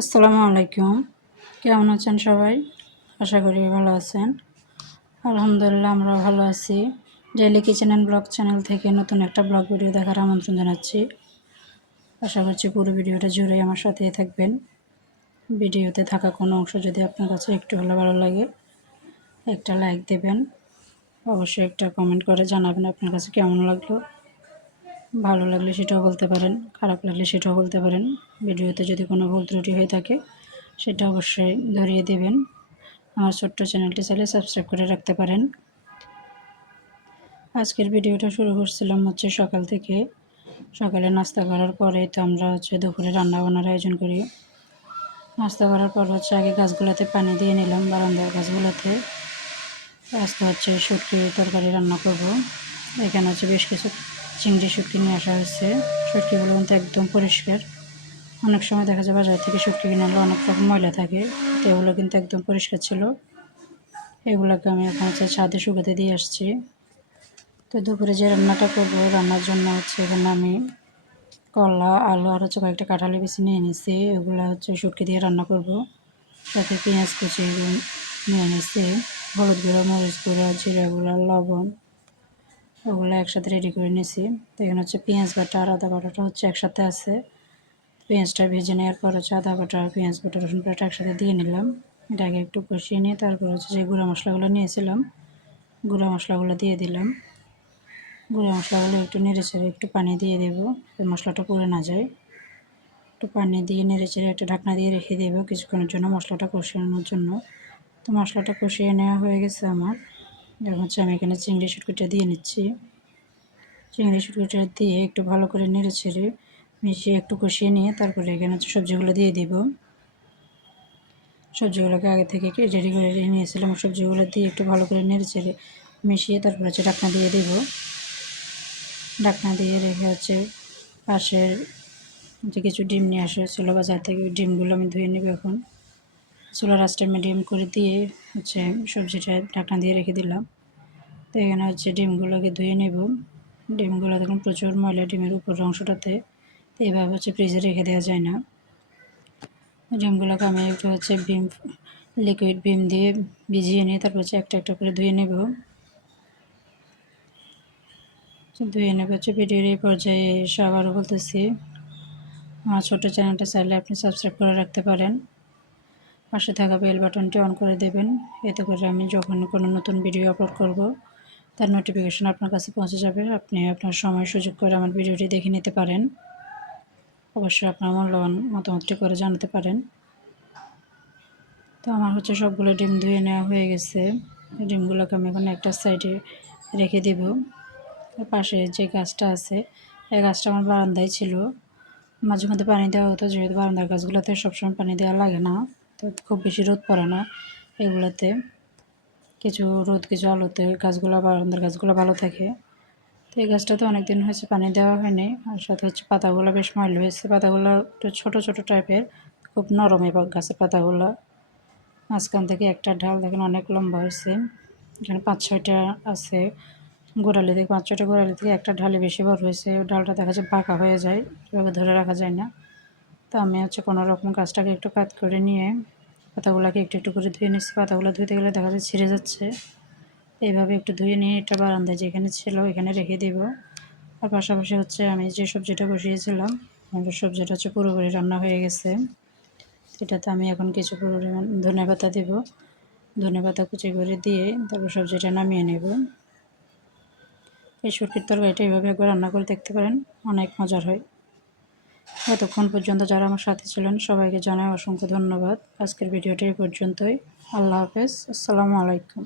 আসসালামু আলাইকুম। কেমন আছেন সবাই? আশা করি ভালো আছেন। আলহামদুলিল্লাহ আমরা ভালো আছি। Daily kitchen and blog channel থেকে নতুন একটা ব্লগ ভিডিও দেখার আমন্ত্রণ জানাচ্ছি। আশা করছি পুরো ভিডিওটা জুড়ে আমার সাথেই থাকবেন। ভিডিওতে থাকা কোনো অংশ যদি আপনার কাছে একটু হলেও ভালো লাগে, একটা লাইক দেবেন। অবশ্যই একটা কমেন্ট করে জানাবেন আপনার কাছে কেমন লাগলো। ভালো লাগলে সেটাও বলতে পারেন, খারাপ লাগলে সেটাও বলতে পারেন। ভিডিওতে যদি কোনো ভুল ত্রুটি হয়ে থাকে সেটা অবশ্যই ধরিয়ে দেবেন। আমার ছোট্ট চ্যানেলটি চাইলে সাবস্ক্রাইব করে রাখতে পারেন। আজকের ভিডিওটা শুরু করছিলাম সকাল থেকে। সকালে নাস্তা করার পরে তো আমরা দুপুরে রান্না বান্নার আয়োজন করি। নাস্তা করার পর আগে গাছগুলোতে পানি দিয়ে নিলাম, বারান্দার গাছগুলোতে। আজকে শুটকি তরকারি রান্না করব। এখানে বেশ কিছু চিংড়ি শুটকি নিয়ে আসা হয়েছে। শুটকিগুলো কিন্তু একদম পরিষ্কার। অনেক সময় দেখা যায় বাজার থেকে শুটকি কিনে আনলে অনেক রকম ময়লা থাকে, তো এগুলো কিন্তু একদম পরিষ্কার ছিল। এগুলোকে আমি এখন ছাদে শুকাতে দিয়ে আসছি। তো দুপুরে যে রান্নাটা করবো, রান্নার জন্য এখানে আমি কলা, আলু আর কয়েকটা কাঁঠালি বিচি নিয়ে নিছি। এগুলো শুটকি দিয়ে রান্না করব। সাথে পেঁয়াজ কুচি নিয়ে নিছি, হলুদ গুঁড়ো, মরিচ গুঁড়ো, জিরা গুঁড়ো, লবণ, ওগুলো একসাথে রেডি করে নিয়েছি। তো এখানে পেঁয়াজ বাটা আর আদা বাটাটা একসাথে আছে। পেঁয়াজটা ভেজে নেওয়ার পর আদা বাটা, পেঁয়াজ বাটা, রসুন বাটা একসাথে দিয়ে নিলাম। এটাকে একটু কষিয়ে নিয়ে তারপর যে গুঁড়া মশলাগুলো নিয়েছিলাম, গুঁড়া মশলাগুলো দিয়ে দিলাম। গুঁড়া মশলাগুলো একটু নেড়েচেড়ে একটু পানি দিয়ে দেবো, মশলাটা পুড়ে না যায়। একটু পানি দিয়ে নেড়েচেড়ে একটা ঢাকনা দিয়ে রেখে দেবো কিছুক্ষণের জন্য, মশলাটা কষানোর জন্য। তো মশলাটা কষিয়ে নেওয়া হয়ে গেছে আমার। এখন আমি এখানে চিংড়ি শুটকিটা দিয়ে নিচ্ছি। চিংড়ি শুটকিটা দিয়ে একটু ভালো করে নেড়েচেড়ে মিশিয়ে একটু কষিয়ে নিয়ে তারপরে এখানে সবজিগুলো দিয়ে দিব। সবজিগুলোকে আগে থেকে রেডি করে নিয়েছিলাম। সবজিগুলো দিয়ে একটু ভালো করে নেড়েচেড়ে মিশিয়ে তারপরে ঢাকনা দিয়ে দেব। ঢাকনা দিয়ে রেখে পাশের কিছু ডিম নিয়ে আসা হয়েছিল বাজার থেকে, ওই ডিমগুলো আমি ধুয়ে নেব। এখন চুলার আঁচটা মিডিয়াম করে দিয়ে সবজিটা ঢাকনা দিয়ে রেখে দিলাম। তো এখানে ডিমগুলোকে ধুয়ে নেব। ডিমগুলো দেখুন প্রচুর ময়লা ডিমের উপর অংশটাতে, তো এইভাবে ফ্রিজে রেখে দেওয়া যায় না। ডিমগুলোকে আমি একটু লিকুইড ভিম দিয়ে ভিজিয়ে নিয়ে তারপর একটা একটা করে ধুয়ে নেব। ভিডিওর এই পর্যায়ে এসে আবারও বলতেছি, আমার ছোটো চ্যানেলটা চাইলে আপনি সাবস্ক্রাইব করে রাখতে পারেন। পাশে থাকা বেল বাটনটি অন করে দেবেন, এতে করে আমি যখন কোনো নতুন ভিডিও আপলোড করব তার নোটিফিকেশন আপনার কাছে পৌঁছে যাবে। আপনি আপনার সময় সুযোগ করে আমার ভিডিওটি দেখে নিতে পারেন। অবশ্যই আপনার মূল্যবান মতামতটি করে জানাতে পারেন। তো আমার সবগুলো ডিম ধুয়ে নেওয়া হয়ে গেছে। ডিমগুলোকে আমি এখন একটা সাইডে রেখে দেব। পাশে যে গাছটা আছে, এই গাছটা আমার বারান্দায় ছিল। মাঝে মধ্যে পানি দেওয়া হতো, যেহেতু বারান্দার গাছগুলোতে সবসময় পানি দেওয়া লাগে না, তো খুব বেশি রোদ পড়ে না এগুলোতে। কিছু রোদ কিছু আলোতে গাছগুলো, বারান্দার গাছগুলো ভালো থাকে। তো এই গাছটাতে অনেকদিন হয়েছে পানি দেওয়া হয়নি। আর সাথে পাতাগুলো বেশ ময়লা হয়েছে। পাতাগুলো একটু ছোটো ছোটো টাইপের, খুব নরম এই গাছের পাতাগুলো। মাঝখান থেকে একটা ঢাল দেখেন অনেক লম্বা হয়েছে। এখানে 5-6টা আছে গোড়ালি থেকে, 5-6টা গোড়ালি থেকে একটা ঢালে বেশি বড় হয়েছে। ডালটা দেখা যায় বাঁকা হয়ে যায়, এভাবে ধরে রাখা যায় না। তো আমি কোনো রকম গাছটাকে একটু কাট করে নিয়ে পাতাগুলোকে একটু একটু করে ধুয়ে নিচ্ছি। পাতাগুলো ধুতে গেলে দেখা যায় ছিঁড়ে যাচ্ছে। এইভাবে একটু ধুয়ে নিয়ে এটা বারান্দায় যেখানে ছিল এখানে রেখে দেব। আর পাশাপাশি আমি যে সবজিটা বসিয়েছিলাম, আমার সবজিটা পুরোপুরি রান্না হয়ে গেছে। এটাতে আমি এখন কিছু পরিমাণ ধনেপাতা দেব। ধনেপাতা কুচি করে দিয়ে তারপর সবজিটা নামিয়ে নেব। এই শুটকির তরকারিটা এইভাবে একবার রান্না করে দেখতে পারেন, অনেক মজার হয়। এতক্ষণ পর্যন্ত যারা আমার সাথে ছিলেন সবাইকে জানাই অসংখ্য ধন্যবাদ। আজকের ভিডিওটা এই পর্যন্তই। আল্লাহ হাফেজ। আসসালামু আলাইকুম।